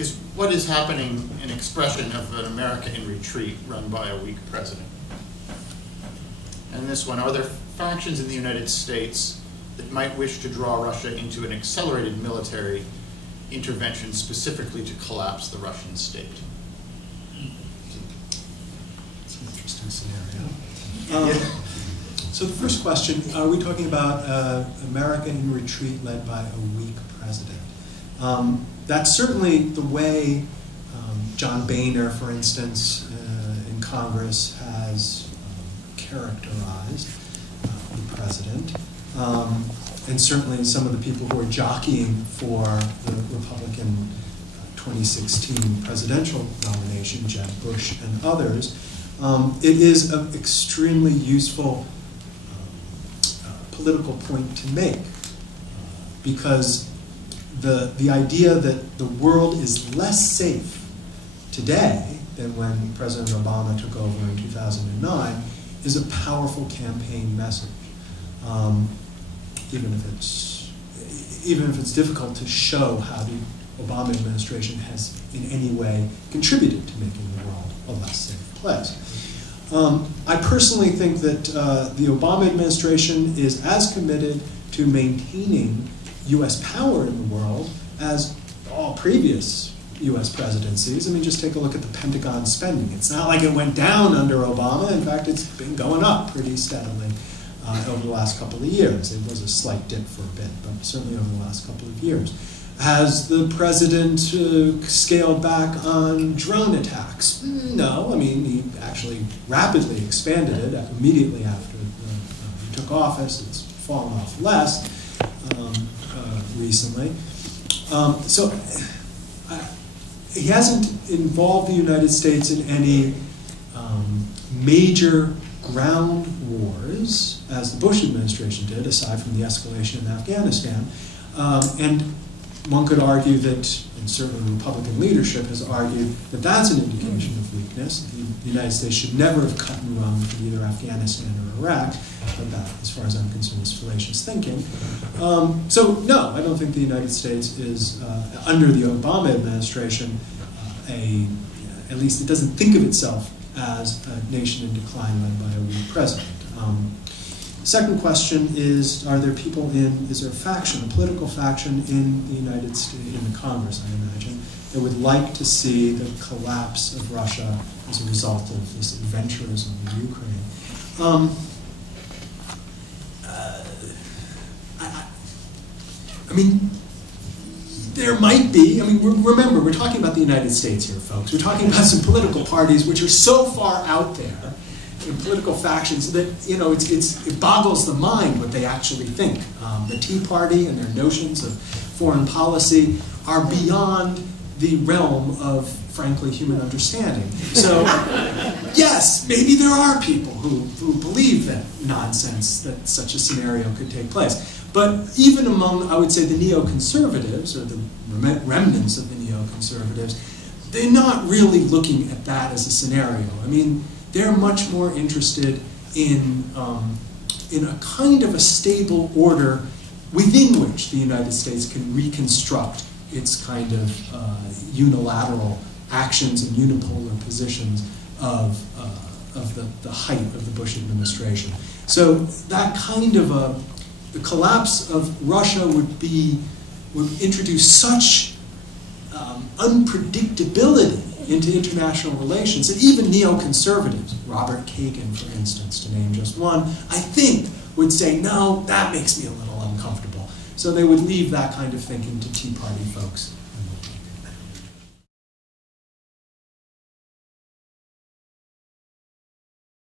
is what is happening an expression of an America in retreat run by a weak president? And this one, are there factions in the United States that might wish to draw Russia into an accelerated military intervention specifically to collapse the Russian state? It's an interesting scenario. So the first question, are we talking about America in retreat led by a weak president? That's certainly the way John Boehner, for instance, in Congress has characterized the president. And certainly some of the people who are jockeying for the Republican 2016 presidential nomination, Jeb Bush and others, it is an extremely useful political point to make, because the idea that the world is less safe today than when President Obama took over in 2009 is a powerful campaign message, even if it's difficult to show how the Obama administration has in any way contributed to making the world a less safe place. I personally think that the Obama administration is as committed to maintaining U.S. power in the world as all previous U.S. presidencies. I mean, just take a look at the Pentagon spending. It's not like it went down under Obama. In fact, it's been going up pretty steadily over the last couple of years. It was a slight dip for a bit, but certainly over the last couple of years. Has the president scaled back on drone attacks? No. I mean, he actually rapidly expanded it immediately after he took office. It's fallen off less recently. So he hasn't involved the United States in any major ground wars, as the Bush administration did, aside from the escalation in Afghanistan. And one could argue that, and certainly Republican leadership has argued, that that's an indication of weakness. The United States should never have cut and run from either Afghanistan or Iraq, but that, as far as I'm concerned, is fallacious thinking. So no, I don't think the United States is, under the Obama administration, at least it doesn't think of itself as a nation in decline led by a weak president. Second question is, are there people is there a faction, a political faction in the United States, in the Congress, I imagine, that would like to see the collapse of Russia as a result of this adventurism in Ukraine? I mean, there might be. I mean, remember, we're talking about the United States here, folks. We're talking about some political parties which are so far out there in political factions that, you know, it boggles the mind what they actually think. The Tea Party and their notions of foreign policy are beyond the realm of, frankly, human understanding. So, yes, maybe there are people who believe that nonsense, that such a scenario could take place. But even among, I would say, the neoconservatives, or the remnants of the neoconservatives, they're not really looking at that as a scenario. I mean, they're much more interested in a kind of a stable order within which the United States can reconstruct its kind of unilateral actions and unipolar positions of the height of the Bush administration. So that kind of the collapse of Russia would introduce such unpredictability into international relations that even neoconservatives, Robert Kagan, for instance, to name just one, I think would say, no, that makes me a little uncomfortable. So they would leave that kind of thinking to Tea Party folks